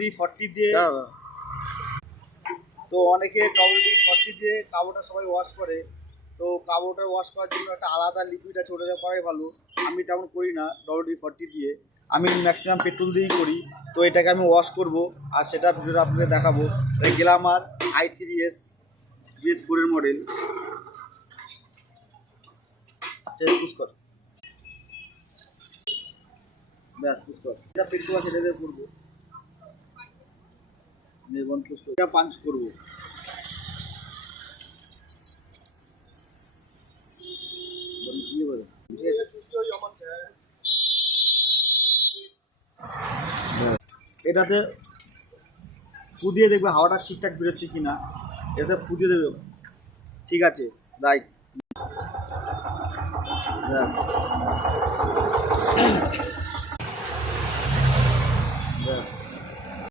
WD-40 দিয়ে। তো অনেকে WD-40 দিয়ে কাপড়টা সবাই ওয়াশ করে। তো কাপড়টা ওয়াশ করার জন্য একটা আলাদা লিকুইড আছে, ওটা করাই ভালো। আমি তেমন করি না WD-40 দিয়ে, আমি ম্যাক্সিমাম পেট্রোল দিয়েই করি। তো এটাকে আমি ওয়াশ করব, আর সেটা ভিডিওটা আপনাদের দেখাবো। গ্ল্যামার i3s BS4 এর মডেল। পুশ কর, ব্যাস পুশ কর। এটা পেট্রোল আছে, এটা দিয়ে করবো। নির্বন পুশ করবো, এটা পাঞ্চ করবো। এটাতে ফু দিয়ে দেখবে হাওয়াটা ঠিকঠাক বেরোচ্ছে কিনা। এটাতে ফু দিয়ে দেবে, ঠিক আছে, রাইট, ব্যাস।